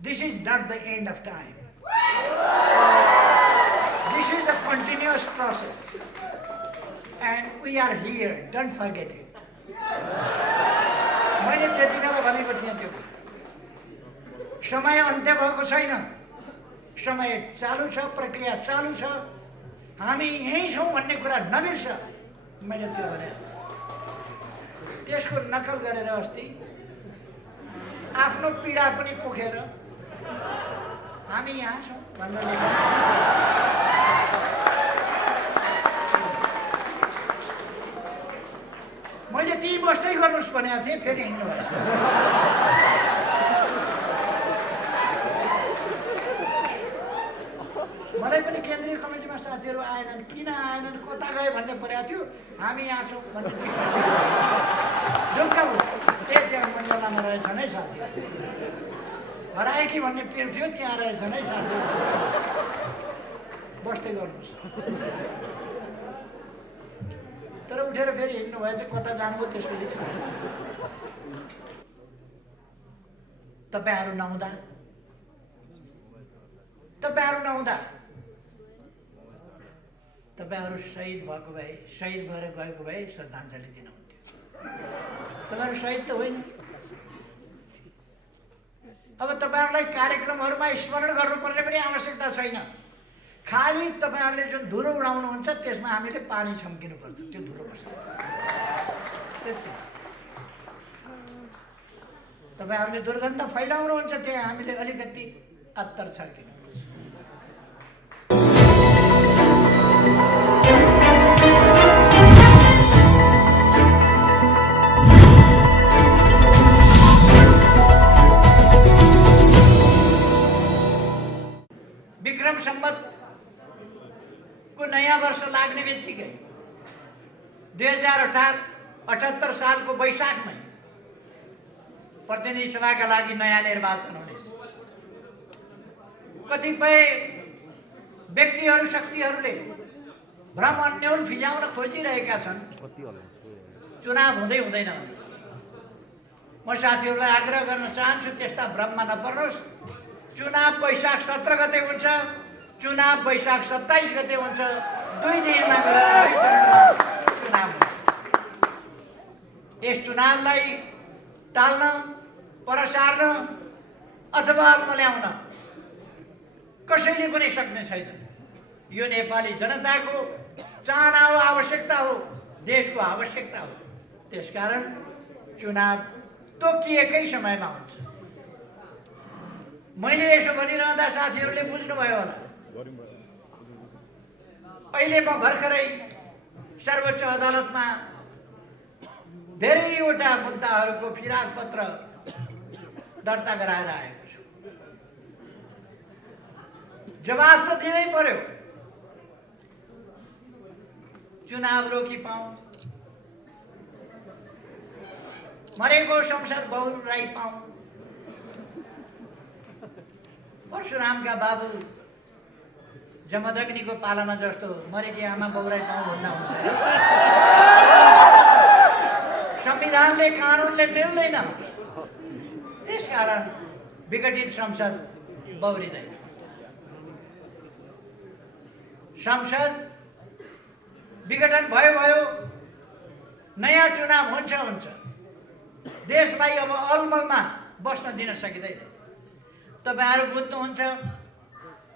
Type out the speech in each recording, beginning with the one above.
This is not the end of time. This is a continuous process. And we are here. Don't forget it. मैले त्यति बेला भनेको थिएँ त्यो समय अन्त्य भएको छैन, समय चालु छ, प्रक्रिया चालु छ, हामी यहीँ छौँ भन्ने कुरा नबिर्स। मैले त्यो भने त्यसको नकल गरेर अस्ति आफ्नो पीडा पनि पोखेर हामी यहाँ छौँ भनेर लेखेको। मैले ती बस्दै गर्नुहोस् भनेको थिएँ, फेरि हिँड्नु भएछ। मलाई पनि केन्द्रीय कमिटीमा साथीहरू आएनन्, किन आएनन्, कता गए भन्ने परेको थियो। हामी यहाँ छौँ भन्ने ढुक्क भयो। त्यहाँ मण्डलामा रहेछन् है साथीहरू, हराए कि भन्ने पिर थियो, त्यहाँ रहेछन् है साथीहरू, बस्दै गर्नुहोस्। तर उठेर फेरि हिँड्नु भएछ, कता जानुभयो त्यसपछि तपाईँहरू नहुँदा तपाईहरू शहीद भएको भए, शहीद भएर गएको भए श्रद्धाञ्जली दिनुहुन्थ्यो। तपाईँहरू शहीद त होइन। अब तपाईँहरूलाई कार्यक्रमहरूमा स्मरण गर्नुपर्ने पनि आवश्यकता छैन। खाली तपाईँहरूले जुन धुलो उडाउनुहुन्छ त्यसमा हामीले पानी छम्किनुपर्छ, त्यो धुलो पर्छ। तपाईँहरूले दुर्गन्ध फैलाउनुहुन्छ, त्यहाँ हामीले अलिकति अत्तर छर्किनुपर्छ। विक्रम सम्वतको नयाँ वर्ष लाग्ने बित्तिकै 2078 सालको वैशाखमै प्रतिनिधि सभाका लागि नयाँ निर्वाचन हुनेछ। कतिपय व्यक्तिहरू, शक्तिहरूले भ्रम अन्यल फिजाउन खोजिरहेका छन् चुनाव हुँदै हुँदैन। म साथीहरूलाई आग्रह गर्न चाहन्छु, त्यस्ता भ्रममा नपर्नुहोस्। चुनाव वैशाख 17 गते हुन्छ, चुनाव वैशाख 27 गते हुन्छ। 2 दिनमा चुनाव हुन्छ। यस चुनावलाई टाल्न, पर सार्न अथवा अल्मल्याउन कसैले पनि सक्ने छैन। यो नेपाली जनताको चाहना हो, आवश्यकता हो, देशको आवश्यकता हो। त्यसकारण चुनाव तोकिएकै समयमा हुन्छ। मैले यसो भनिरहँदा साथीहरूले बुझ्नुभयो होला। अहिले म भर्खरै सर्वोच्च अदालतमा धेरैवटा मुद्दाहरूको फिराद पत्र दर्ता गराएर आएको छु। जवाफ त दिनै पर्यो। चुनाव रोकी पाऊँ, मरेको संसद बहुराई पाऊँ, परशुरामका बाबु जमदग्नीको पालामा जस्तो मरेकी आमा बहुराई पाऊँ भन्दा हुन्छ। संविधानले, कानुनले मिल्दैन। त्यसकारण विघटित संसद बहुरिँदैन। संसद विघटन भयो, नयाँ चुनाव हुन्छ। देशलाई अब अलमलमा बस्न दिन सकिँदैन। तपाईहरू बुझ्नुहुन्छ,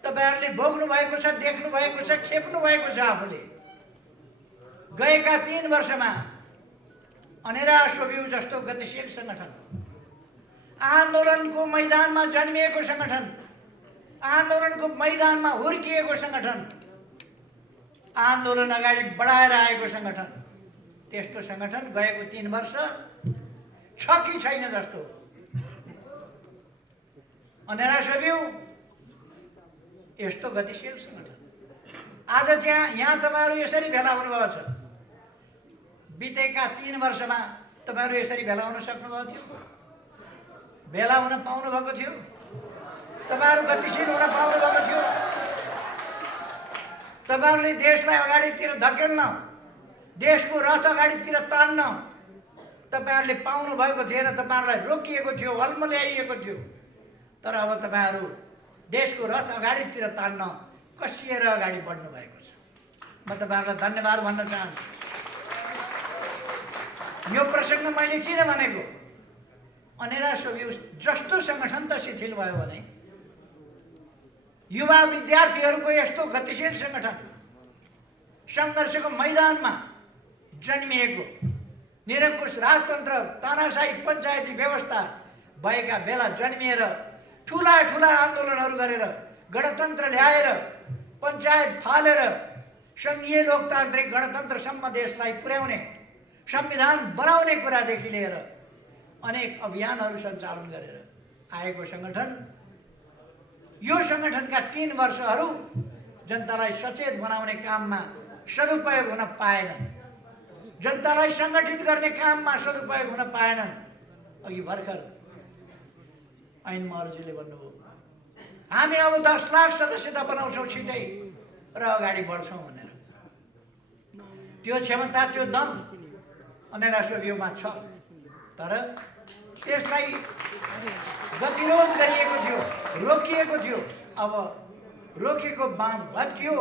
तपाईहरूले भोग्नु भएको छ, देख्नु भएको छ, खेप्नु भएको छ। आफूले गएका 3 वर्षमा अनेरा सोभियु जस्तो गतिशील संगठन, आन्दोलनको मैदानमा जन्मिएको संगठन, आन्दोलनको मैदानमा हुर्किएको संगठन, आन्दोलन अगाडि बढाएर आएको संगठन, त्यस्तो संगठन गएको 3 वर्ष छ कि छैन जस्तो। अनेरा सोभियु यस्तो गतिशील संगठन आज यहाँ तपाईहरू यसरी भेला हुनुभएको छ। बितेका 3 वर्षमा तपाईहरू यसरी भेला हुन सक्नुभएको थियो? भेला हुन पाउनु भएको थियो? तपाईहरू गतिशील हुन पाउनु भएको थियो? तपाईहरूले देशलाई अगाडितिर धकेल्न, देशको रथ अगाडितिर तान्न तपाईहरूले पाउनु भएको थिएन। तपाईहरूलाई रोकिएको थियो, अल्मल्याइएको थियो। तर अब तपाईहरू देशको रथ अगाडितिर तान्न कसिएर अगाडि बढ्नु भएको छ। म तपाईहरुलाई धन्यवाद भन्न चाहन्छु। यो प्रसंग मैले किन भनेको, अनेरा सोभियु जस्तो संगठन त शिथिल भयो भने युवा विद्यार्थीहरूको यस्तो गतिशील संगठन संघर्षको मैदानमा जन्मिएको निरङ्कुश राजतन्त्र तानाशाही पञ्चायती व्यवस्था भएका बेला जन्मिएर ठुला ठुला आन्दोलनहरू गरेर गणतन्त्र ल्याएर पञ्चायत फालेर संघीय लोकतान्त्रिक गणतन्त्रसम्म देशलाई पुर्याउने संविधान बनाउने कुरादेखि लिएर अनेक अभियानहरू सञ्चालन गरेर आएको संगठन। यो संगठनका 3 वर्षहरू जनतालाई सचेत बनाउने काममा सदुपयोग हुन पाएनन्, जनतालाई संगठित गर्ने काममा सदुपयोग हुन पाएनन्। अघि भर्खर ऐन महर्जीले भन्नुभयो हामी अब 10 लाख सदस्यता बनाउँछौँ छिटै र अगाडि बढ्छौँ भनेर। त्यो क्षमता त्यो दम अनेरा सोभियुमा छ, तर त्यसलाई गतिरोध गरिएको थियो, रोकिएको थियो। अब रोकेको बाँध भत्कियो,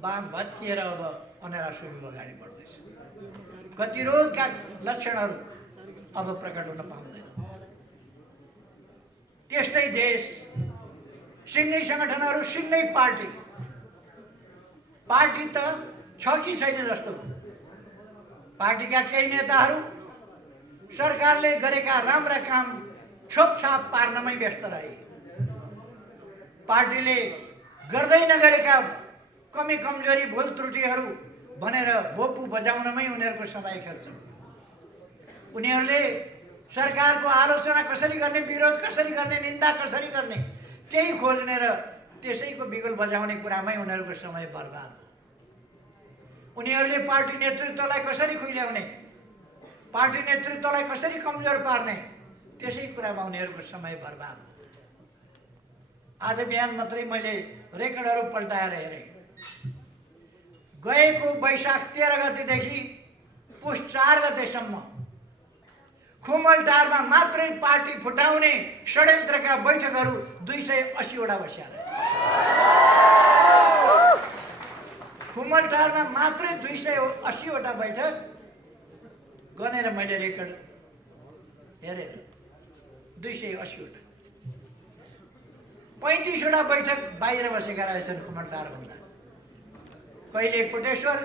बाँध भत्किएर अब अनेरा सोभियु अगाडि बढ्दैछ। गतिरोधका लक्षणहरू अब प्रकट हुन पाउँदैन। त्यस्तै देश, सिङ्गै सङ्गठनहरू, सिङ्गै पार्टी त छ कि छैन जस्तो भयो। पार्टीका केही नेताहरू सरकारले गरेका राम्रा काम छोपछाप पार्नमै व्यस्त रहे। पार्टीले गर्दै नगरेका कमी कमजोरी भुल त्रुटिहरू भनेर बोपु बजाउनमै उनीहरूको समय खर्च। उनीहरूले सरकारको आलोचना कसरी गर्ने, विरोध कसरी गर्ने, निन्दा कसरी गर्ने त्यही खोज्ने र त्यसैको बिगुल बजाउने कुरामै उनीहरूको समय बर्बाद। उनीहरूले पार्टी नेतृत्वलाई कसरी खुइल्याउने, पार्टी नेतृत्वलाई कसरी कमजोर पार्ने त्यसै कुरामा उनीहरूको समय बर्बाद। आज बिहान मात्रै मैले रेकर्डहरू पल्टाएर हेरेँ। गएको वैशाख 13 गतेदेखि पुष 4 गतेसम्म खुमलटारमा मात्रै पार्टी फुटाउने षड्यन्त्रका बैठकहरू 280 वटा बस्या रहे। खुमलटारमा मात्रै 280 वटा बैठक गनेर मैले रेकर्ड हेरेर 280 वटा। 35 वटा बैठक बाहिर बसेका रहेछन् खुमलटार भन्दा। कहिले कोटेश्वर,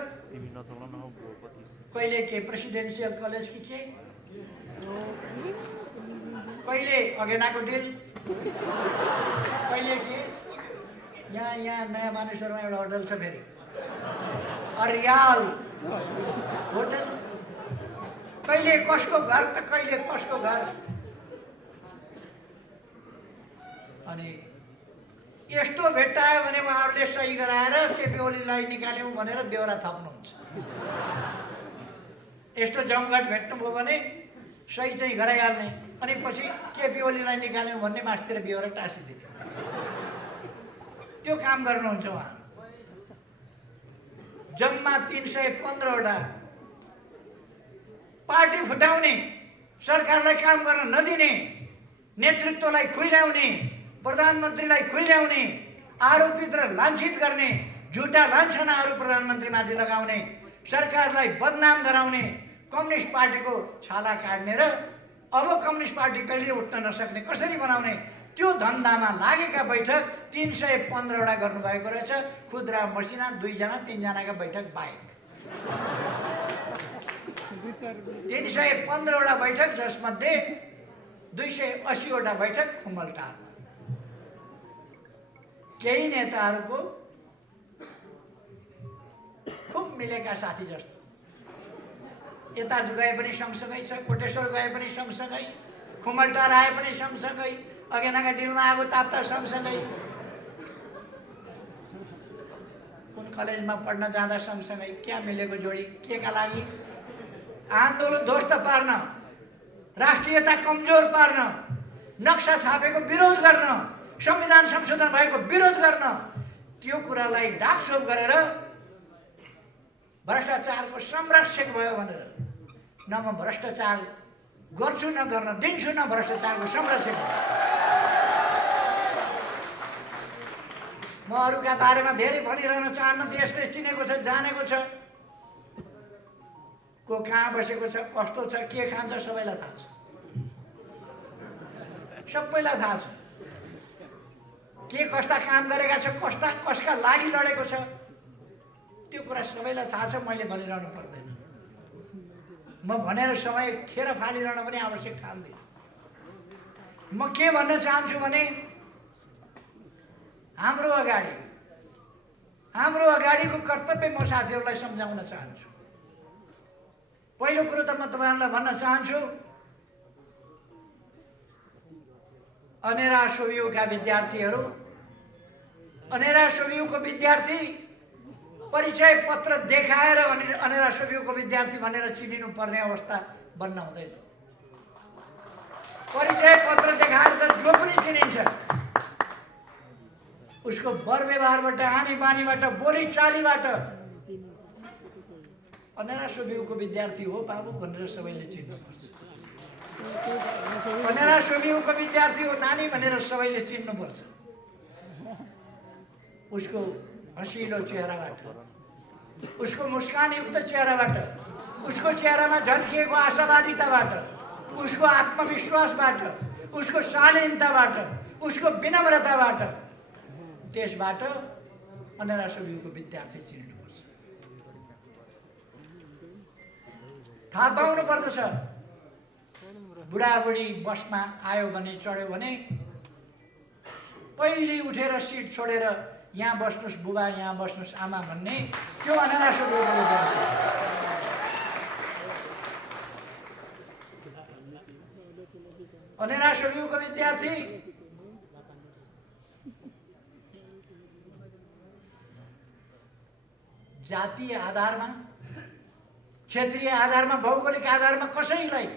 कहिले के प्रेसिडेन्सियल कलेज कि के, कहिले अगेनाको डिल, कहिले के यहाँ नयाँ मानेश्वरमा एउटा होटल छ फेरि अर्याल होटल, कहिले कसको घर त कहिले कसको घर। अनि यस्तो भेट्टायो भने उहाँहरूले सही गराएर केपी ओलीलाई निकाल्यौँ भनेर बेहोरा थप्नुहुन्छ। यस्तो जमघट भेट्नुभयो भने सही चाहिँ गराइहाल्ने, अनि पछि केपी ओलीलाई निकाल्यौँ भन्ने मास्तिर बेहोरा टाँसिदिने, त्यो काम गर्नुहुन्छ उहाँहरू। जम्मा 315 वटा पार्टी फुटाउने, सरकारलाई काम गर्न नदिने, नेतृत्वलाई खुइल्याउने, प्रधानमन्त्रीलाई खुइल्याउने, आरोपित र लाञ्छित गर्ने, झुटा लाञ्छनाहरू प्रधानमन्त्रीमाथि लगाउने, सरकारलाई बदनाम गराउने, कम्युनिस्ट पार्टीको छाला काट्ने र अब कम्युनिस्ट पार्टी कहिले उठ्न नसक्ने कसरी बनाउने, त्यो धन्दामा लागेका बैठक 315 वटा गर्नुभएको रहेछ। खुद्रा मसिना 2 जना 3 जनाका बैठक बाहेक 315 वटा बैठक, जसमध्ये 280 वटा बैठक खुमलटार। केही नेताहरूको खुब मिलेका साथी जस्तो, यता गए पनि सँगसँगै छ, कोटेश्वर गए पनि सँगसँगै, खुमलटार आए पनि सँगसँगै, अगेनाका डिलमा आगो ताप्दा सँगसँगै, कुन कलेजमा पढ्न जाँदा सँगसँगै। क्या मिलेको जोडी, के का लागि? आन्दोलन ध्वस्त पार्न, राष्ट्रियता कमजोर पार्न, नक्सा छापेको विरोध गर्न, संविधान संशोधन भएको विरोध गर्न, त्यो कुरालाई ढाकछोप गरेर भ्रष्टाचारको संरक्षक भयो भनेर न म भ्रष्टाचार गर्छु न गर्न दिन्छु, न भ्रष्टाचारको संरक्षक। अरूका बारेमा धेरै भनिरहन चाहन्न। देशले चिनेको छ, जानेको छ, को कहाँ बसेको छ, कस्तो छ, के खान्छ, सबैलाई थाहा छ। सबैलाई थाहा छ के कस्ता काम गरेका छ, कसका लागि लडेको छ, त्यो कुरा सबैलाई थाहा छ। मैले भनिरहनु पर्दैन। म भनेर समय खेर फालिरहन पनि आवश्यक ठान्दिनँ। म के भन्न चाहन्छु भने हाम्रो अगाडिको कर्तव्य म साथीहरूलाई सम्झाउन चाहन्छु। पहिलो कुरो त म तपाईहरुलाई भन्न चाहन्छु, अनेरा सोभियूका विद्यार्थीहरू, अनेरा सोभियूको विद्यार्थी परिचय पत्र देखाएर अनेरा सोभियूको विद्यार्थी भनेर चिनिनु पर्ने अवस्था बन्न हुँदैन। परिचय पत्र देखाएर त जो पनि चिनिन्छ। उसको वर व्यवहारबाट, आनी बानीबाट, बोली चालीबाट अनेरा सोभियूको विद्यार्थी हो बाबु भनेर सबैले चिन्नुपर्छ। अनेरा सोभियूको विद्यार्थी हो नानी भनेर सबैले चिन्नुपर्छ। उसको हँसिलो चेहराबाट, उसको मुस्कानयुक्त चेहराबाट, उसको चेहरामा झल्किएको आशावादिताबाट, उसको आत्मविश्वासबाट, उसको शालीनताबाट, उसको विनम्रताबाट, त्यसबाट अनेरा सोभियूको विद्यार्थी चिन्नुपर्छ। थाहा पाउनु पर्दछ। बुढाबुढी बसमा आयो भने, चढ्यो भने पहिले उठेर सिट छोडेर यहाँ बस्नुस् बुबा, यहाँ बस्नुस् आमा भन्ने त्यो अनेरा सोभियूको विद्यार्थी। अनेरा सोभियूको विद्यार्थी जातीय आधारमा, क्षेत्रीय आधारमा, भौगोलिक आधारमा कसैलाई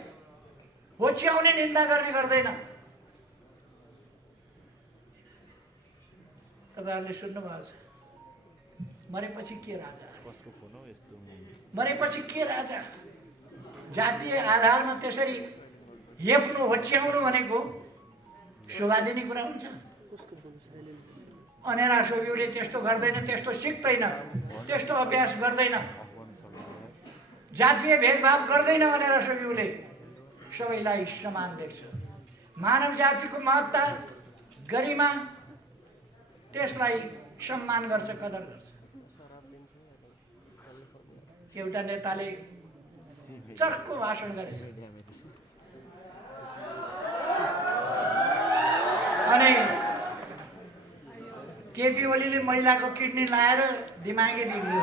होच्याउने निन्दा गर्ने गर्दैन। तपाईहरुले सुन्नुभएको छ, मरेपछि के राजा, मरेपछि के राजा। जातीय आधारमा त्यसरी हेप्नु, होच्याउनु भनेको शोभा दिने कुरा हुन्छ। अनेरा सोभियूले त्यस्तो गर्दैन, त्यस्तो सिक्दैन, त्यस्तो अभ्यास गर्दैन, जातीय भेदभाव गर्दैन। अनेरा सोभियूले सबैलाई समान देख्छ। मानव जातिको महत्ता, गरिमा, त्यसलाई सम्मान गर्छ, कदर गर्छ। एउटा नेताले चर्को भाषण गरेछ अनि केपी ओलीले महिलाको किडनी लाएर दिमागै बिग्रियो।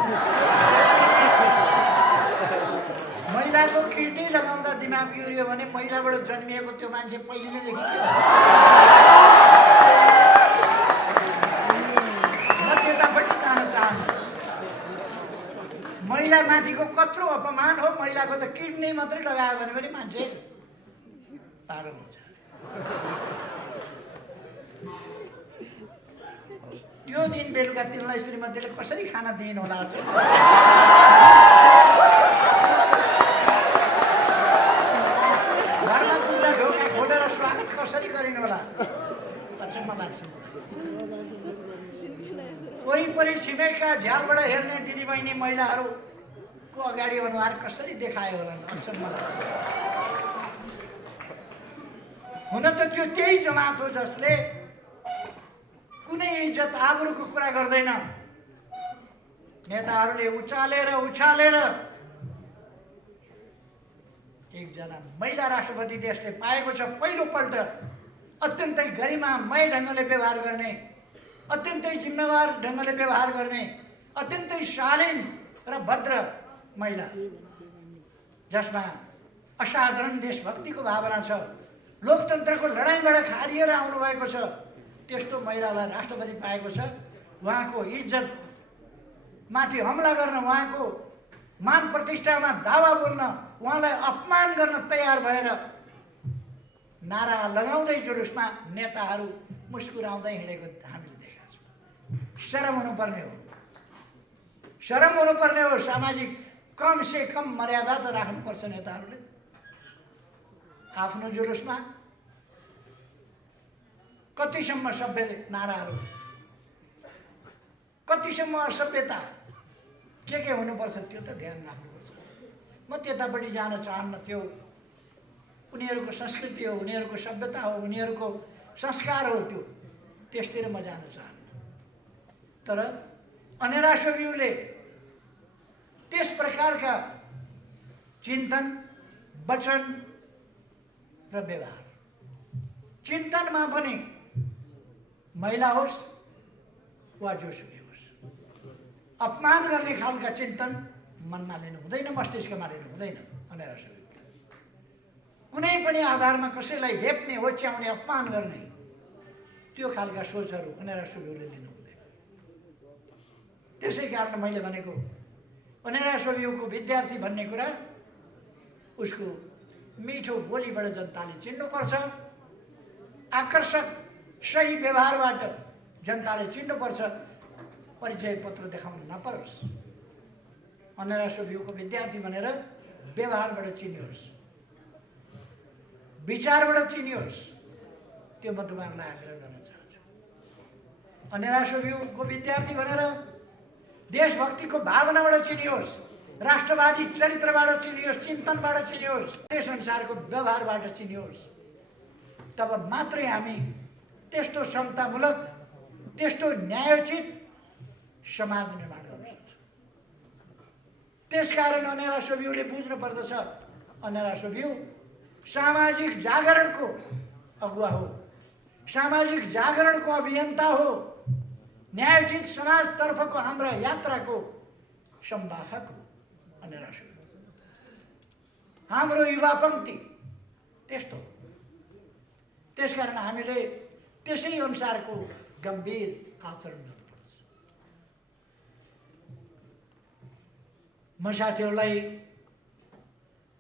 महिलाको किडनी लगाउँदा दिमाग बिग्रियो भने महिलाबाट जन्मिएको त्यो मान्छे पहिले नै देखियो। म त्यतापट्टि जान चाहन्छु। महिला माथिको कत्रो अपमान हो। महिलाको त किडनी मात्रै लगायो भने पनि मान्छे पागल हुन्छ। त्यो दिन बेलुका तिनलाई श्रीमतीले कसरी खाना दिइन् होला? घरमा पुरा ढोका खोलेर स्वागत कसरी गरिन् होला? अचम्म लाग्छ। वरिपरि छिमेकका झ्यालबाट हेर्ने दिदीबहिनी महिलाहरूको अगाडि अनुहार कसरी देखायो होला? अचम्म लाग्छ। हुन त त्यो त्यही जमात हो जसले कुनै इज्जत आबरुको कुरा गर्दैन। नेताहरूले उचालेर एकजना महिला राष्ट्रपति देशले पाएको छ। पहिलोपल्ट अत्यन्तै गरिमामय ढङ्गले व्यवहार गर्ने, अत्यन्तै जिम्मेवार ढङ्गले व्यवहार गर्ने, अत्यन्तै शालीन र भद्र महिला, जसमा असाधारण देशभक्तिको भावना छ, लोकतन्त्रको लडाइँबाट खारिएर आउनुभएको छ, त्यस्तो महिलालाई राष्ट्रपति पाएको छ। उहाँको इज्जत माथि हमला गर्न, उहाँको मान प्रतिष्ठामा दावा बोल्न, उहाँलाई अपमान गर्न तयार भएर नारा लगाउँदै जुलुसमा नेताहरू मुस्कुराउँदै हिँडेको हामीले देखेका छौँ। शरम हुनुपर्ने हो, शरम हुनुपर्ने हो। सामाजिक कम से कम मर्यादा त राख्नुपर्छ नेताहरूले। आफ्नो जुलुसमा कतिसम्म सभ्य नाराहरू कतिसम्म असभ्यता के हुनुपर्छ त्यो त ध्यान राख्नुपर्छ। म त्यतापट्टि जान चाहन्न। त्यो उनीहरूको संस्कृति हो, उनीहरूको सभ्यता हो, उनीहरूको संस्कार हो, त्यो त्यसतिर म जान चाहन्न। तर अनेरासोभिउले त्यस प्रकारका चिन्तन, वचन र व्यवहार, चिन्तनमा पनि महिला होस् वा जोसुकै होस्, अपमान गर्ने खालका चिन्तन मनमा लिनु हुँदैन, मस्तिष्कमा लिनु हुँदैन। अनेरासोभिउले कुनै पनि आधारमा कसैलाई हेप्ने, होच्याउने, अपमान गर्ने त्यो खालका सोचहरू अनेरासोभिउले लिनु हुँदैन। त्यसै कारण मैले भनेको अनेरासोभिउको विद्यार्थी भन्ने कुरा उसको मिठो बोलीबाट जनताले चिन्नुपर्छ, आकर्षक सही व्यवहारबाट जनताले चिन्नुपर्छ, परिचय पत्र देखाउन नपरोस्। अनेरासोभिउको विद्यार्थी भनेर व्यवहारबाट चिनियोस्, विचारबाट चिनियोस्, त्यो म तपाईँहरूलाई आग्रह गर्न चाहन्छु। अनेरासोभिउको विद्यार्थी भनेर देशभक्तिको भावनाबाट चिनियोस्, राष्ट्रवादी चरित्रबाट चिनियोस्, चिन्तनबाट चिनियोस्, त्यस अनुसारको व्यवहारबाट चिनियोस्। तब मात्रै हामी त्यस्तो समतामूलक, त्यस्तो न्यायोचित समाज निर्माण गर्न सक्छौँ। त्यसकारण अनेरासोभिउले बुझ्नु पर्दछ, अनेरासोभिउ सामाजिक जागरणको अगुवा हो, सामाजिक जागरणको अभियन्ता हो, न्यायोचित समाजतर्फको हाम्रा यात्राको संवाहक हो अनेरासोभिउ। हाम्रो युवा पङ्क्ति त्यस्तो हो। त्यसकारण हामीले त्यसै अनुसारको गम्भीर आचरण गर्नुपर्छ। म साथीहरूलाई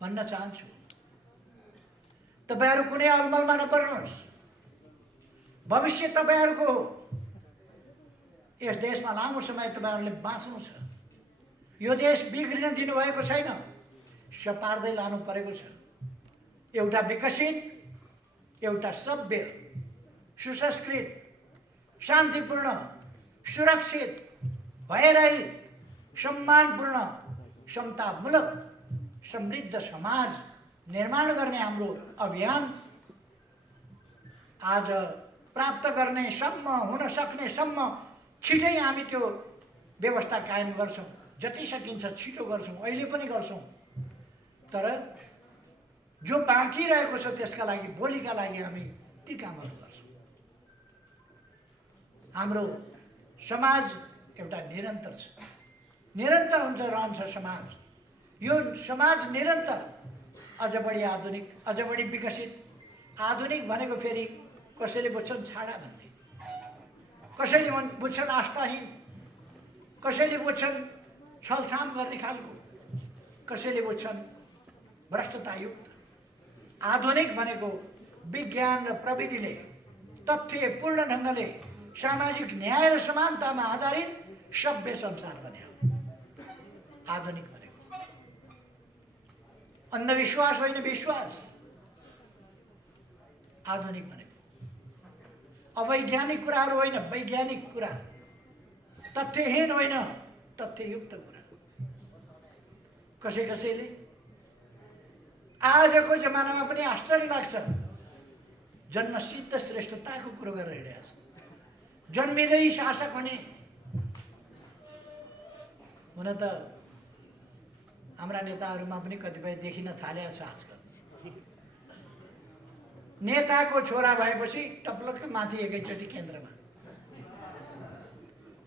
भन्न चाहन्छु, तपाईहरू कुनै अलमलमा नपर्नुहोस्। भविष्य तपाईहरूको हो। यस देशमा लामो समय तपाईहरूले बाँच्नु छ। यो देश बिग्रिन दिनुभएको छैन, सपार्दै लानु परेको छ। एउटा विकसित, एउटा सभ्य, सुसंस्कृत, शान्तिपूर्ण, सुरक्षित, भयरहित, सम्मानपूर्ण, समतामूलक, समृद्ध समाज निर्माण गर्ने हाम्रो अभियान आज प्राप्त गर्ने सम्म, हुन सक्ने सम्म छिटै हामी त्यो व्यवस्था कायम गर्छौँ। जति सकिन्छ छिटो गर्छौँ, अहिले पनि गर्छौँ। तर जो बाँकी रहेको छ त्यसका लागि, भोलिका लागि हामी ती कामहरू गर्छौँ। हाम्रो समाज एउटा निरन्तर छ, निरन्तर हुन्छ, रहन्छ समाज। यो समाज निरन्तर अझ बढी आधुनिक, अझ बढी विकसित। आधुनिक भनेको फेरि कसैले बुझ्छन् छाडा भन्ने, कसैले बुझ्छन् आस्थाहीन, कसैले बुझ्छन् छलछाम गर्ने खालको, कसैले बुझ्छन् भ्रष्टतायुक्त। आधुनिक भनेको विज्ञान र प्रविधिले तथ्यपूर्ण ढङ्गले सामाजिक न्याय र समानतामा आधारित सभ्य संसार बन्यो आधुनिक भनेको। अन्धविश्वास होइन, विश्वास आधुनिक भनेको। अवैज्ञानिक कुराहरू होइन, वैज्ञानिक कुरा। तथ्यहीन होइन, तथ्ययुक्त कुरा। कसैले आजको जमानामा पनि आश्चर्य लाग्छ, जन्मसिद्ध श्रेष्ठताको कुरो गरेर हिँडेको छ। जन्मिँदै शासक हुने। हुन त हाम्रा नेताहरूमा पनि कतिपय देखिन थालेको छ आजकल। नेताको छोरा भएपछि टप्लक्क माथि एकैचोटि केन्द्रमा,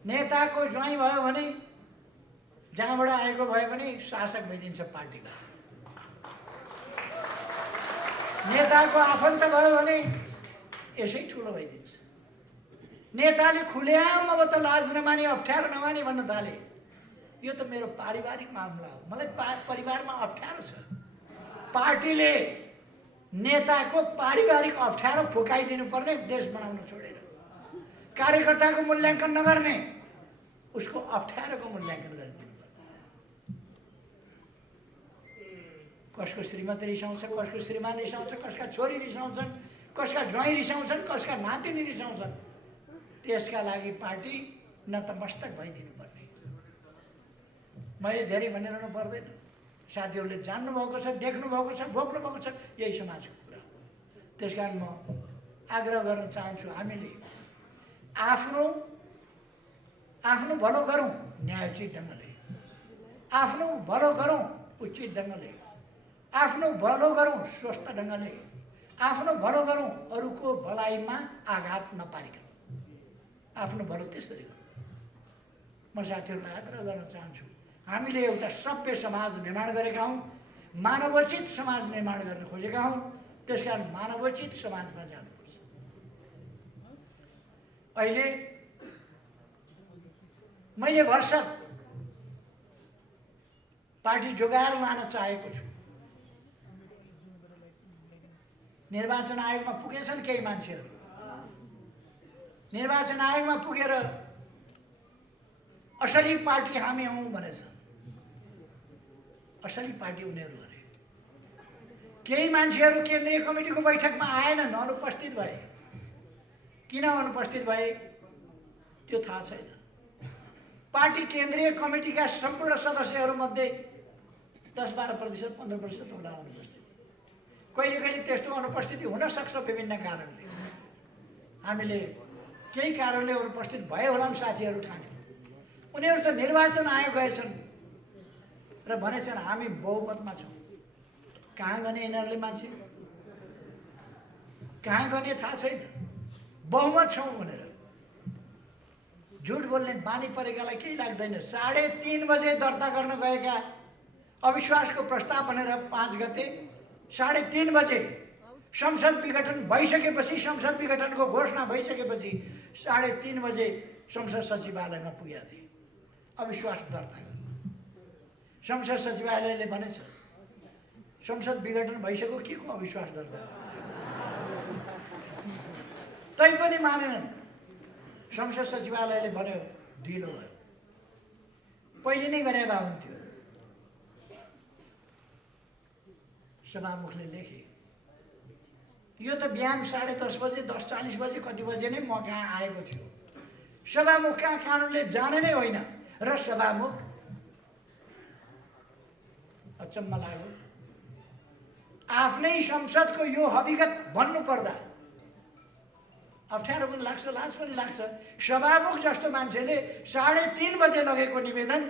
नेताको ज्वाइँ भयो भने जहाँबाट आएको भए पनि शासक भइदिन्छ पार्टीको। नेताको आफन्त भयो भने यसै ठुलो भइदिन्छ। नेताले खुलेआम अब त लाज नमानी, अप्ठ्यारो नमानी भन्न थाले, यो त मेरो पारिवारिक मामला हो, मलाई परिवारमा अप्ठ्यारो छ। पार्टीले नेताको पारिवारिक अप्ठ्यारो फुकाइदिनु पर्ने, देश बनाउन छोडेर कार्यकर्ताको मूल्याङ्कन नगर्ने, उसको अप्ठ्यारोको मूल्याङ्कन गरिदिनु पर्ने। कसको श्रीमती रिसाउँछ, कसको श्रीमान रिसाउँछ, कसका छोरी रिसाउँछन्, कसका ज्वाइँ रिसाउँछन्, कसका नातिनी रिसाउँछन्। त्यसका लागि पार्टी नतमस्तक भइदिनुपर्ने। मैले धेरै भनिरहनु पर्दैन, साथीहरूले जान्नुभएको छ, देख्नुभएको छ, भोग्नुभएको छ, यही समाजको कुरा। त्यसकारण म आग्रह गर्न चाहन्छु, हामीले आफ्नो भलो गरौँ न्यायोचित ढङ्गले, आफ्नो भलो गरौँ उचित ढङ्गले, आफ्नो भलो गरौँ स्वस्थ ढङ्गले, आफ्नो भलो गरौँ अरूको भलाइमा आघात नपारिकन, आफ्नो भलो त्यसरी गरौँ। म साथीहरूलाई आग्रह गर्न चाहन्छु, हामीले एउटा सभ्य समाज निर्माण गरेका हौँ, मानवोचित समाज निर्माण गर्न खोजेका हौँ। त्यसकारण मानवोचित समाजमा जानुपर्छ। अहिले मैले भरसक पार्टी जोगाएर लान चाहेको छु। निर्वाचन आयोगमा पुगेछन् केही मान्छेहरू, निर्वाचन आयोगमा पुगेर असली पार्टी हामी हौँ भनेछन्। असली पार्टी उनीहरू अरे। केही मान्छेहरू केन्द्रीय कमिटीको बैठकमा आएनन्, अनुपस्थित भए। किन अनुपस्थित भए त्यो थाहा छैन। पार्टी केन्द्रीय कमिटीका सम्पूर्ण सदस्यहरूमध्ये 10-12%, 15% होला अनुपस्थित। कहिले कहिले त्यस्तो अनुपस्थिति हुन सक्छ विभिन्न कारणले। हामीले केही कारणले अनुपस्थित भए होला साथीहरू ठान्यौँ। उनीहरू त निर्वाचन आयोग गएछन् र भनेछन् हामी बहुमतमा छौँ। कहाँ गने यिनीहरूले मान्छे, कहाँ गने थाहा छैन। बहुमत छौँ भनेर झुट बोल्ने बानी परेकालाई केही लाग्दैन। 3:30 बजे दर्ता गर्न गएका अविश्वासको प्रस्ताव भनेर 5 गते 3:30 बजे संसद विघटन भइसकेपछि, संसद विघटनको घोषणा भइसकेपछि 3:30 बजे संसद सचिवालयमा पुगेका थिए अविश्वास दर्ता गर्न। संसद सचिवालयले भनेछ संसद विघटन भइसक्यो, के को अविश्वास दर्ता? तैपनि मानेनन्। संसद सचिवालयले भन्यो ढिलो भयो, पहिले नै गरे भए हुन्थ्यो। सभामुखले लेखे यो त बिहान 10:30 बजे 10:40 बजे कति बजे नै म कहाँ आएको थियो। सभामुख कहाँ कानुनले जाने नै होइन र सभामुख अचम्म लाग्यो। आफ्नै संसदको यो हकीकत भन्नु पर्दा अप्ठ्यारो पनि लाग्छ, लाज पनि लाग्छ। सभामुख जस्तो मान्छेले 3:30 बजे लगेको निवेदन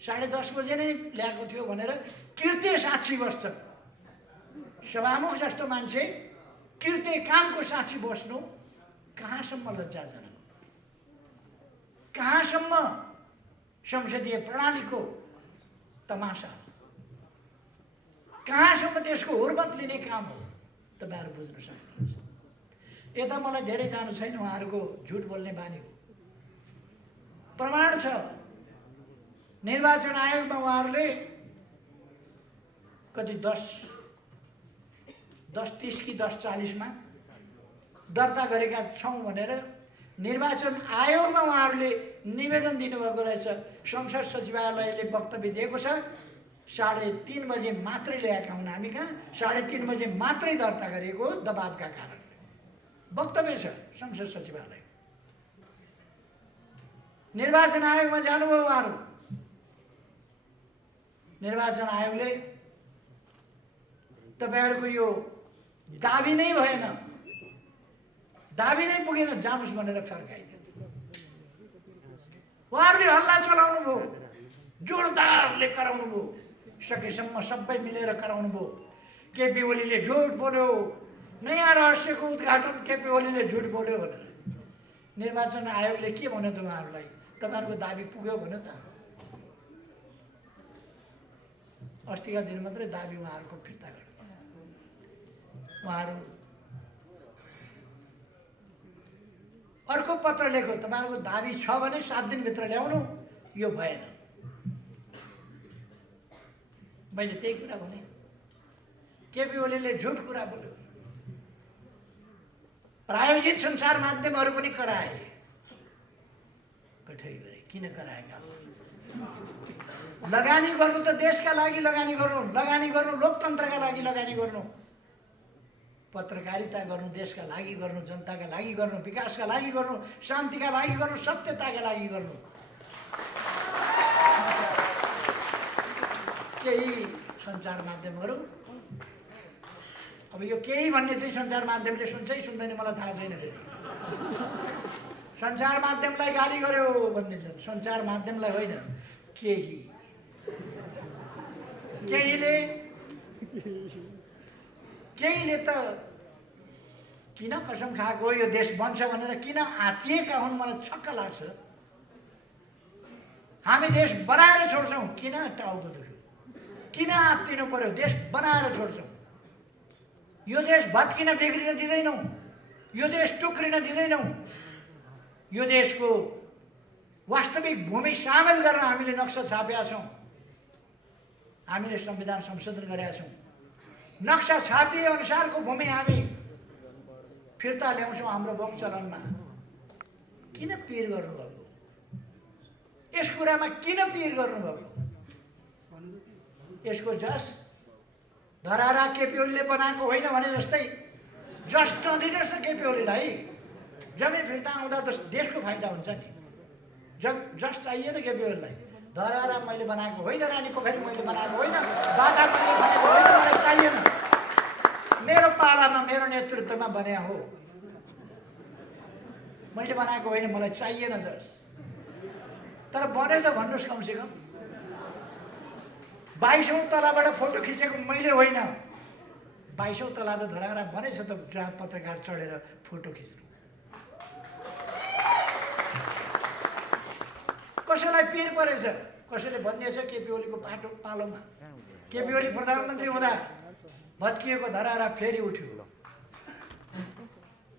10:30 बजे नै ल्याएको थियो भनेर कृत्य साक्षी बस्छ। सभामुख जस्तो मान्छे कृत्य कामको साक्षी बस्नु कहाँसम्म लज्जाजनक, कहाँसम्म संसदीय प्रणालीको तमासा, कहाँसम्म त्यसको हुर्मत लिने काम हो, तपाईहरु बुझ्न सक्नुहुन्छ। यता मलाई धेरै जानु छैन, उहाँहरूको झुट बोल्ने बानी हो। प्रमाण छ निर्वाचन आयोगमा उहाँहरूले कति 10:30 कि 10:40 मा दर्ता गरेका छौँ भनेर निर्वाचन आयोगमा उहाँहरूले निवेदन दिनुभएको रहेछ। संसद सचिवालयले वक्तव्य दिएको छ 3:30 बजे मात्रै ल्याएका हुन् हामी कहाँ, 3:30 बजे मात्रै दर्ता गरेको दबावका कारण वक्तव्य छ संसद सचिवालय। निर्वाचन आयोगमा जानुभयो उहाँहरू। निर्वाचन आयोगले तपाईहरुको यो दाबी नै भएन, दाबी नै पुगेन, जानुस् भनेर फर्काइदियो। उहाँहरूले हल्ला चलाउनु भयो, जोडदारले कराउनु भयो, सकेसम्म सबै मिलेर कराउनु भयो। केपी ओलीले झुट बोल्यो, नयाँ रहस्यको उद्घाटन केपी ओलीले झुट बोल्यो भनेर। निर्वाचन आयोगले के भन्यो त उहाँहरूलाई, तपाईहरुको दाबी पुग्यो भन्यो त। अस्तिका दिन मात्रै दाबी उहाँहरूको फिर्ता गर्नु। उहाँहरू अर्को पत्र लेख्यो, तपाईहरुको दाबी छ भने 7 दिनभित्र ल्याउनु, यो भएन। मैले त्यही कुरा भने। केपी ओलीले झुट कुरा बोल्यो, प्रायोजित संसार माध्यमहरू पनि कराए। कठै गरे, किन कराएका? लगानी गर्नु त देशका लागि लगानी गर्नु, लगानी गर्नु लोकतन्त्रका लागि लगानी गर्नु। पत्रकारिता गर्नु, देशका लागि गर्नु, जनताका लागि गर्नु, विकासका लागि गर्नु, शान्तिका लागि गर्नु, सत्यताका लागि गर्नु। केही सञ्चार माध्यमहरू, अब यो केही भन्ने चाहिँ सञ्चार माध्यमले सुन्छ कि सुन्दैन मलाई थाहा छैन। फेरि सञ्चार माध्यमलाई गाली गर्यो भनिदिन्छन्, सञ्चार माध्यमलाई होइन। केहीले त किन कसम खाएको यो देश बन्छ भनेर किन आत्तिएका हुन् मलाई छक्क लाग्छ। हामी देश बनाएर छोड्छौँ, किन टाउको दुख्यो, किन आत्तिनु पर्यो? देश बनाएर छोड्छौँ। यो देश भत्किन बिग्रिन दिँदैनौँ, यो देश टुक्रिन दिँदैनौँ। यो देशको वास्तविक भूमि सामेल गर्न हामीले नक्सा छापेका छौँ, हामीले संविधान संशोधन गरेका छौँ। नक्सा छापिए अनुसारको भूमि हामी फिर्ता ल्याउँछौँ हाम्रो बोकचलनमा। किन पिर गर्नुभएको? यस कुरामा किन पिर गर्नुभएको? यसको जस धरारा केपी ओलीले बनाएको होइन भने जस्तै जस नदिनुहोस् न केपी ओलीलाई। जमिन फिर्ता आउँदा त देशको फाइदा हुन्छ नि। जस चाहिएन केपी ओलीलाई। धरारा मैले बनाएको होइन, रानी पोखरी मैले बनाएको होइन, बाटा मैले बनाएको होइन, मलाई चाहिएन। मेरो पालामा मेरो नेतृत्वमा बने हो, मैले बनाएको होइन, मलाई चाहिएन जस। तर बने त भन्नुहोस् कमसेकम। 22औं तलाबाट फोटो खिचेको मैले होइन, 22औं तला त धरारा बनेछ त, जहाँ पत्रकार चढेर फोटो खिच्नु। कसैलाई पिर परेछ, कसैले भनिदिएछ केपी ओलीको पालोमा। केपी ओली प्रधानमन्त्री हुँदा भत्किएको धरारा फेरि उठ्यो।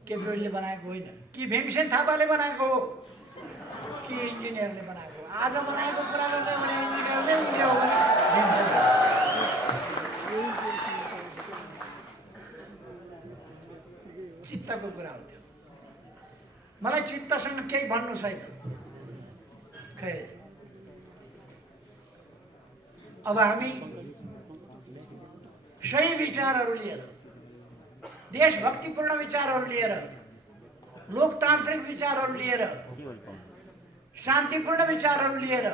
केपी ओलीले बनाएको होइन कि भीमसेन थापाले बनाएको हो कि इन्जिनियरले बनाएको हो? आज बनाएको कुरा गर्ने भने इन्जिनियरले उठ्यो हो भने चित्तको कुरा हो त्यो। मलाई चित्तसँग केही भन्नु छैन। खैर, अब हामी सही विचारहरू लिएर, देशभक्तिपूर्ण विचारहरू लिएर, लोकतान्त्रिक विचारहरू लिएर, शान्तिपूर्ण विचारहरू लिएर,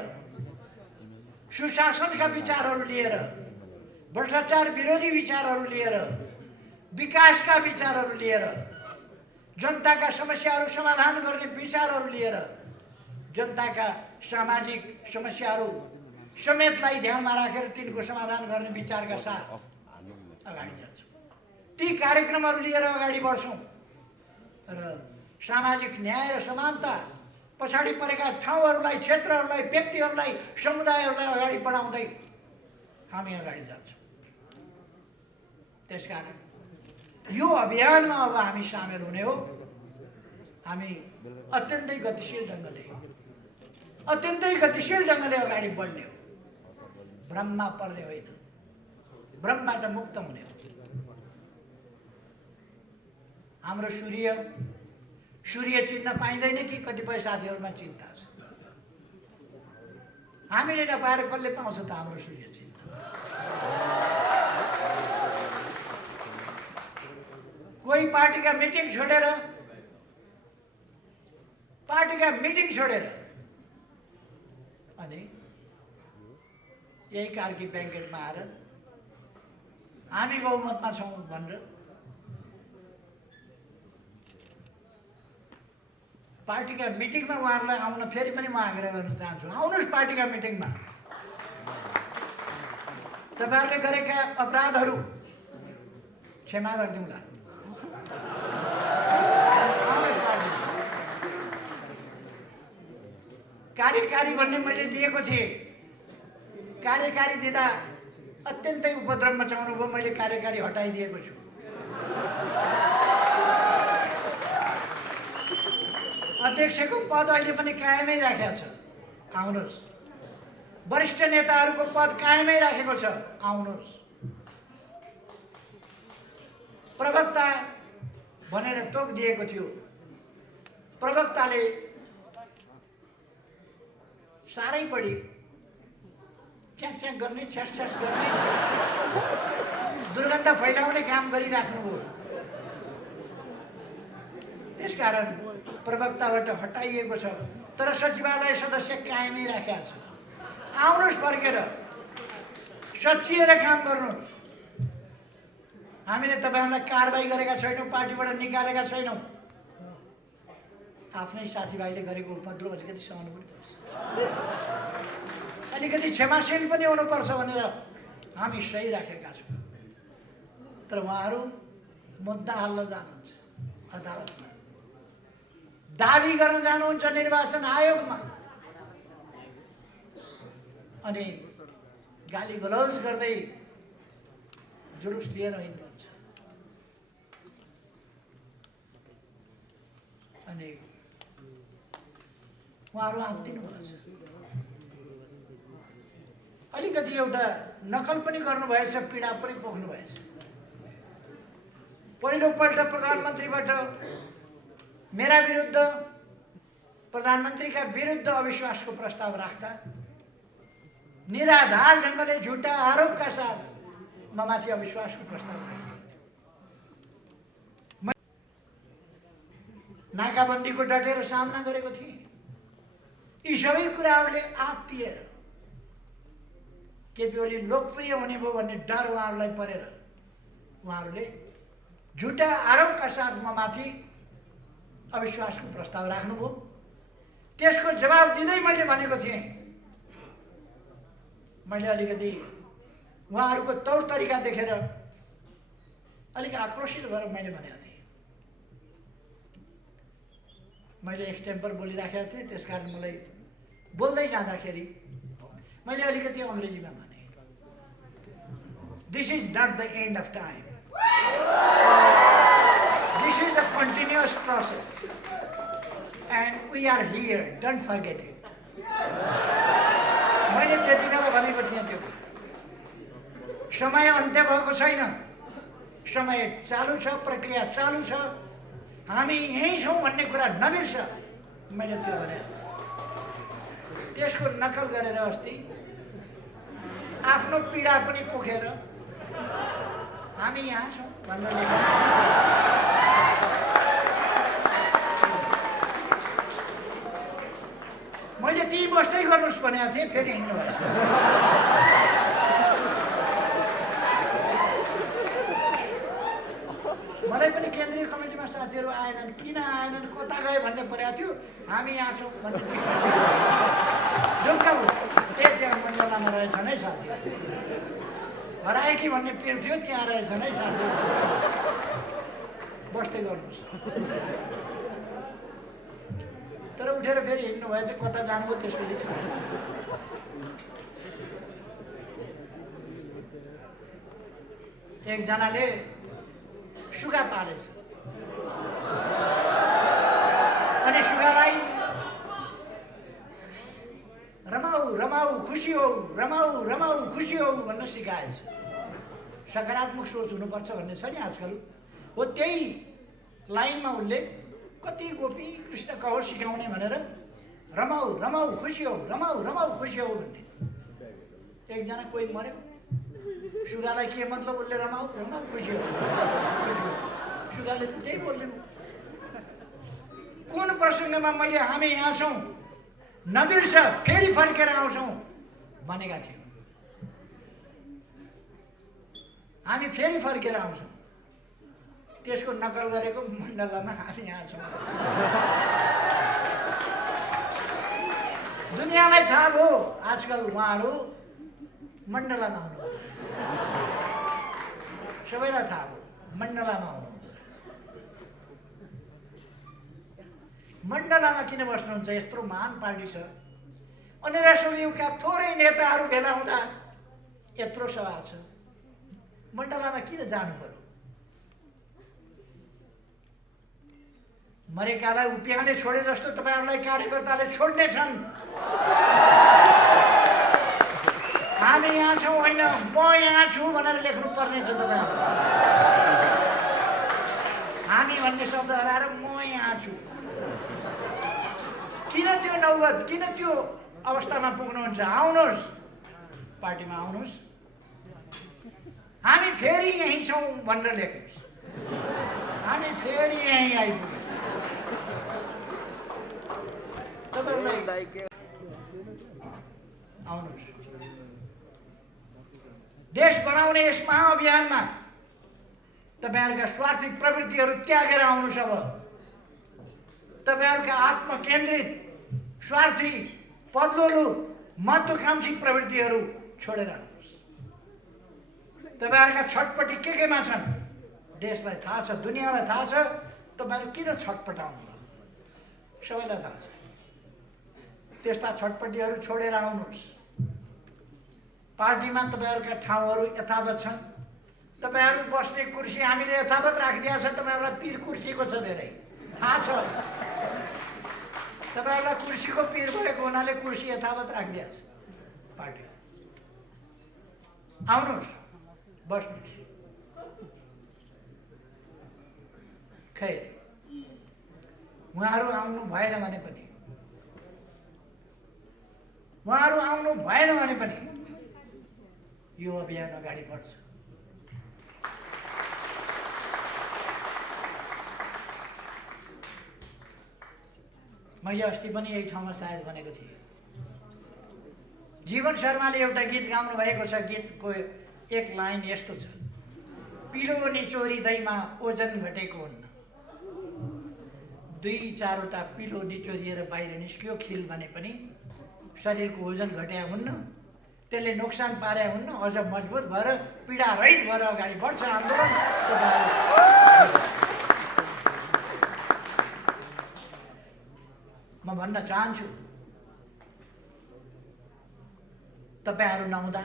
सुशासनका विचारहरू लिएर, भ्रष्टाचार विरोधी विचारहरू लिएर, विकासका विचारहरू लिएर, जनताका समस्याहरू समाधान गर्ने विचारहरू लिएर, जनताका सामाजिक समस्याहरू समेतलाई ध्यानमा राखेर तिनको समाधान गर्ने विचारका साथ अगाडि जान्छौँ। ती कार्यक्रमहरू लिएर अगाडि बढ्छौँ र सामाजिक न्याय र समानता, पछाडि परेका ठाउँहरूलाई, क्षेत्रहरूलाई, व्यक्तिहरूलाई, समुदायहरूलाई अगाडि बढाउँदै हामी अगाडि जान्छौँ। त्यसकारण यो अभियानमा अब हामी सामेल हुने हो। हामी अत्यन्तै गतिशील ढङ्गले अगाडि बढ्ने हो। भ्रममा पर्ने होइन, भ्रमबाट मुक्त हुने हो। हाम्रो सूर्य चिन्न पाइँदैन कि कतिपय साथीहरूमा चिन्ता छ। हामीले नपाएर कसले पाउँछ त हाम्रो सूर्य चिन्ह? कोही पार्टीका मिटिङ छोडेर अनि यही कार्की ब्याङ्केटमा आएर हामी बहुमतमा छौँ भनेर पार्टीका मिटिङमा उहाँहरूलाई आउन फेरि पनि म आग्रह गर्न चाहन्छु। आउनुहोस् पार्टीका मिटिङमा। तपाईँहरूले गरेका अपराधहरू क्षमा गरिदिउँला। कार्यकारी भन्ने मैले दिएको थिएँ। कार्यकारी दिँदा अत्यन्तै उपद्रव मचाउनु भयो, मैले कार्यकारी हटाइदिएको छु। अध्यक्षको पद अहिले पनि कायमै राखेको छ, आउनुहोस्। वरिष्ठ नेताहरूको पद कायमै राखेको छ, आउनुहोस्। प्रवक्ता भनेर तोक दिएको थियो, प्रवक्ताले साह्रै बढी च्याक गर्ने, छ्यास गर्ने, दुर्गन्ध फैलाउने काम गरिराख्नुभयो। त्यसकारण प्रवक्ताबाट हटाइएको छ, तर सचिवालय सदस्य कायमै राखेका छ। आउनुहोस् फर्केर, सचिएर काम गर्नुहोस्। हामीले तपाईँहरूलाई कारबाही गरेका छैनौँ, पार्टीबाट निकालेका छैनौँ। आफ्नै साथीभाइले गरेको उपद्रव अलिकति सहनु पनि पर्छ, अलिकति क्षमाशील पनि हुनुपर्छ भनेर हामी सही राखेका छौँ। तर उहाँहरू मुद्दा हाल्न जानुहुन्छ अदालतमा, दाबी गर्न जानुहुन्छ निर्वाचन आयोगमा, अनि गाली गलौज गर्दै जुलुस लिएर हिँड्नुहुन्छ। अनि उहाँहरू आत्तिनु भएछ। अलिकति एउटा नकल पनि गर्नुभएछ, पीडा पनि पोख्नु भएछ। पहिलोपल्ट प्रधानमन्त्रीबाट मेरा विरुद्ध, प्रधानमन्त्रीका विरुद्ध अविश्वासको प्रस्ताव राख्दा निराधार ढङ्गले झुटा आरोपका साथ ममाथि अविश्वासको प्रस्ताव राखे। नाकाबन्दीको डटेर सामना गरेको थिएँ। यी सबै कुराहरूले आत्तिएर केपी ओली लोकप्रिय हुने भयो भन्ने डर उहाँहरूलाई परेर उहाँहरूले झुटा आरोपका साथ ममाथि अविश्वासको प्रस्ताव राख्नुभयो। त्यसको जवाब दिँदै मैले भनेको थिएँ, मैले अलिकति उहाँहरूको तौर तरिका देखेर अलिक आक्रोशित भएर मैले भनेको थिएँ। मैले एक्सटेम्पर बोलिराखेको थिएँ, त्यसकारण मलाई बोल्दै जाँदाखेरि मैले अलिकति अङ्ग्रेजीमा भने, this is not the end of time, this is a continuous process and we are here, don't forget it. मैले त्यति बेला भनेको थिएँ, त्यो समय अन्त्य भएको छैन, समय चालु छ, प्रक्रिया चालु छ, हामी यहीँ छौँ भन्ने कुरा नबिर्स। मैले त्यो भने त्यसको नकल गरेर अस्ति आफ्नो पीडा पनि पोखेर हामी यहाँ छौँ भनेर लेखेको। मैले ती बस्दै गर्नुहोस् भनेको थिएँ, फेरि हिँड्नु भएछ। मलाई पनि केन्द्रीय कमिटीमा साथीहरू आएनन्, किन आएनन्, कता गए भन्ने परेको थियो। हामी यहाँ छौँ भन्ने ढुक्क भयो। त्यहाँ मण्डलामा रहेछन् है साथीहरू, हराए कि भन्ने पिर थियो, त्यहाँ रहेछन् है साथीहरू, बस्दै गर्नुहोस्। तर उठेर फेरि हिँड्नु भएछ, कता जानुभयो त्यसपछि एकजनाले सुगा पालेछ अनि सुगालाई रमाऊ रमाऊ खुसी हो, रमाऊ रमाऊ खुसी हो भन्न सिकाएछ। सकारात्मक सोच हुनुपर्छ भन्ने छ नि आजकल, हो त्यही लाइनमा उसले कति गोपी कृष्ण कहो सिकाउने भनेर रमाऊ रमाऊ खुसी हो, रमाऊ रमाऊ खुसी हो भन्ने। एकजना कोही मर्यो, सुगालाई के मतलब, उसले रमाऊ रमाऊ खुसी हो, सुगाले त्यही बोल्ने। कुन प्रसङ्गमा मैले हामी यहाँ छौँ नबिर्स, फेरि फर्केर आउँछौँ भनेका थियौँ। हामी फेरि फर्केर आउँछौँ, त्यसको नकल गरेको मण्डलामा हामी यहाँ छौँ। दुनियाँलाई थाहा भयो आजकल उहाँहरू मण्डलामा आउनु, सबैलाई थाहा भयो मण्डलामा आउनु। मण्डलामा किन बस्नुहुन्छ? यत्रो महान पार्टी छ, अनि रसोयुका थोरै नेताहरू भेला हुँदा यत्रो सभा छ, मण्डलामा किन जानु पर्यो? मरेकालाई उपियाले छोडे जस्तो तपाईँहरूलाई कार्यकर्ताले छोड्ने छन्। हामी यहाँ छौँ होइन, म यहाँ छु भनेर लेख्नु पर्ने छ तपाईँहरू। हामी भन्ने शब्द हराएर म यहाँ छु। किन त्यो नौबत, किन त्यो अवस्थामा पुग्नुहुन्छ? आउनुहोस्, पार्टीमा आउनुहोस्, हामी फेरि यहीँ छौँ भनेर लेख्नुहोस्। हामी फेरि यहीँ आइपुग्यौँ। आउनुहोस्, देश बनाउने यस महाअभियानमा तपाईहरुका स्वार्थी प्रवृत्तिहरू त्यागेर आउनुहोस्। अब तपाईहरुका आत्मकेन्द्रित स्वार्थी पदलोलु महत्त्वाकांक्षी प्रवृत्तिहरू छोडेर आउनुहोस्। तपाईहरुका छटपटी केमा छन् देशलाई थाहा छ, दुनियाँलाई थाहा छ। तपाईहरु किन छटपटाउनु भयो सबैलाई थाहा छ। त्यस्ता छटपटीहरू छोडेर आउनुहोस्। पार्टीमा तपाईहरुका ठाउँहरू यथावत छन्। तपाईहरु बस्ने कुर्सी हामीले यथावत राखिदिएको छ। तपाईहरुलाई पीर कुर्सीको छ धेरै थाहा छ। तपाईहरुलाई कुर्सीको पीर भएको हुनाले कुर्सी यथावत राखिदिएको छ पार्टी। आउनुहोस्, बस्नुहोस्। खैर, उहाँहरू आउनु भएन भने पनि यो अभियान अगाडि बढ्छ। मैले अस्ति पनि यही ठाउँमा सायद भनेको थिएँ। जीवन शर्माले एउटा गीत गाउनु भएको छ। गीतको एक लाइन यस्तो छ, पिलो निचोरिँदैमा ओजन घटेको हुन्न। 2-4वटा पिलो निचोरिएर बाहिर निस्कियो खिल भने पनि शरीरको ओजन घट्या हुन्न, त्यसले नोक्सान पारे हुन्न। अझ मजबुत भएर पीडा रहित भएर अगाडि बढ्छ आन्दोलन। म भन्न चाहन्छु, तपाईहरु नहुँदा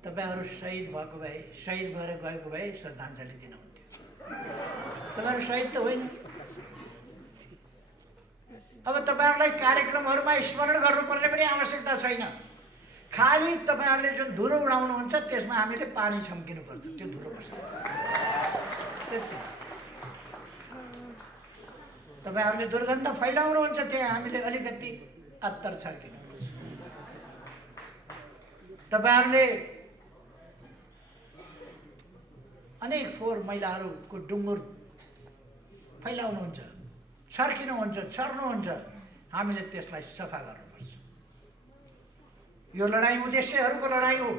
तपाईहरु शहीद भएको भए, शहीद भएर गएको भए श्रद्धाञ्जली दिनुहुन्थ्यो। तपाईहरु शहीद त होइन। अब तपाईहरुलाई कार्यक्रमहरुमा स्मरण गर्नुपर्ने पनि आवश्यकता छैन। खाली तपाईहरुले जुन धुलो उडाउनुहुन्छ त्यसमा हामीले पानी छम्किनु पर्छ। त्यो धुलो बस्छ। तपाईहरुले दुर्गन्ध फैलाउनुहुन्छ, त्यहाँ हामीले अलिकति अत्तर छर्किनु पर्छ। तपाईहरुले अनेक फोहोर मैलाहरूको डुङ्गुर फैलाउनुहुन्छ, छर्किनुहुन्छ, छर्नुहुन्छ। हामीले त्यसलाई सफा गर्नुपर्छ। यो लडाई उद्देश्यहरूको लडाई हो।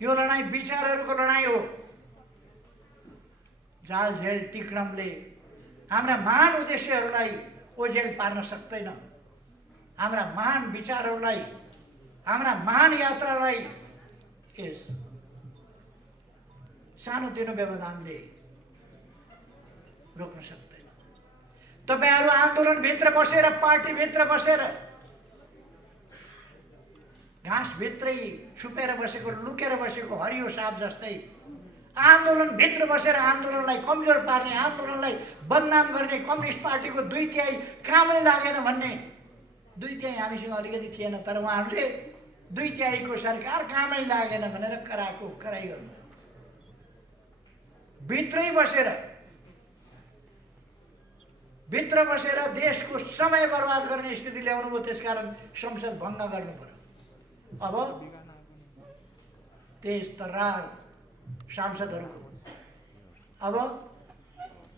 यो लडाई विचारहरूको लडाई हो। जाल झेल टिक्रमले हाम्रा महान उद्देश्यहरूलाई ओझेल पार्न सक्दैन। हाम्रा महान विचारहरूलाई, हाम्रा महान यात्रालाई यस सानोतिनो व्यवधानले रोक्न सक्दैन। तपाईहरु आन्दोलनभित्र बसेर, पार्टीभित्र बसेर, घाँसभित्रै छुपेर बसेको, लुकेर बसेको हरियो साप जस्तै आन्दोलनभित्र बसेर आन्दोलनलाई कमजोर पार्ने, आन्दोलनलाई बदनाम गर्ने कम्युनिस्ट पार्टीको 2/3 कामै लागेन भन्ने, 2/3 हामीसँग अलिकति थिएन, तर उहाँहरूले 2/3 को सरकार कामै लागेन भनेर कराको कराई गर्नु। भित्र बसेर देशको समय बर्बाद गर्ने स्थिति ल्याउनु भयो। त्यसकारण संसद भङ्ग गर्नु पर्यो। अब तेज तर्रार सांसदहरूको, अब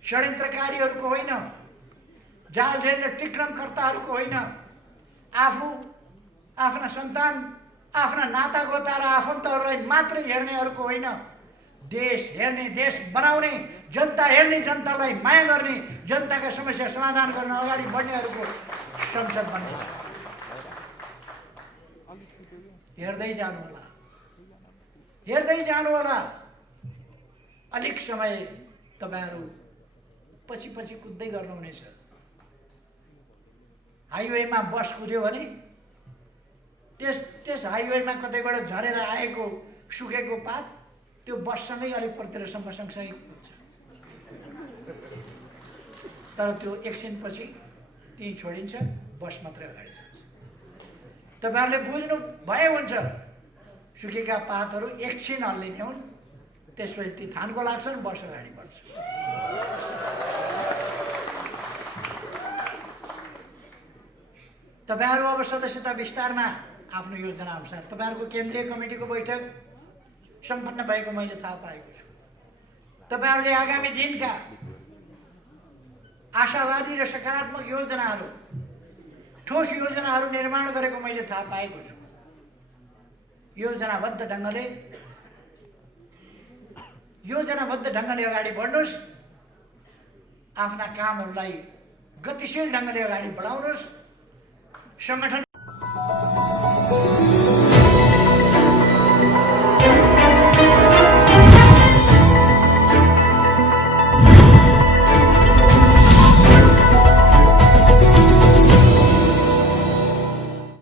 षड्यन्त्रकारीहरूको होइन, जाल झेल र टिक्रमकर्ताहरूको होइन, आफू आफ्ना सन्तान, आफ्ना नातागोता र आफन्तहरूलाई मात्रै हेर्नेहरूको होइन, देश हेर्ने, देश बनाउने, जनता हेर्ने, जनतालाई माया गर्ने, जनताका समस्या समाधान गर्न अगाडि बढ्नेहरूको संसद बन्नेछ। हेर्दै जानु होला। अलिक समय तपाईहरु पछि कुद्दै गर्नुहुनेछ। हाइवेमा बस कुद्यो भने त्यस हाइवेमा कतैबाट झरेर आएको सुकेको पात त्यो बससँगै अलिकतिसम्म सँगसँगै कुद्छ। तर त्यो एकछिनपछि त्यही छोडिन्छ, बस मात्रै अगाडि जान्छ। तपाईहरुले बुझ्नु भए हुन्छ, सुकेका पातहरू एकछिन हल्लिने हुन्, त्यसपछि ती थानको लाग्छन्, बस अगाडि बढ्छ। तपाईहरु अब सदस्यता विस्तारमा आफ्नो योजना अनुसार तपाईहरुको केन्द्रीय कमिटीको बैठक सम्पन्न भएको मैले थाहा पाएको छु। तपाईहरुले आगामी दिनका आशावादी र सकारात्मक योजनाहरू, ठोस योजनाहरू निर्माण गरेको मैले थाहा पाएको छु। योजनाबद्ध ढङ्गले अगाडि बढ्नुहोस्, आफ्ना कामहरूलाई गतिशील ढङ्गले अगाडि बढाउनुहोस्, सङ्गठन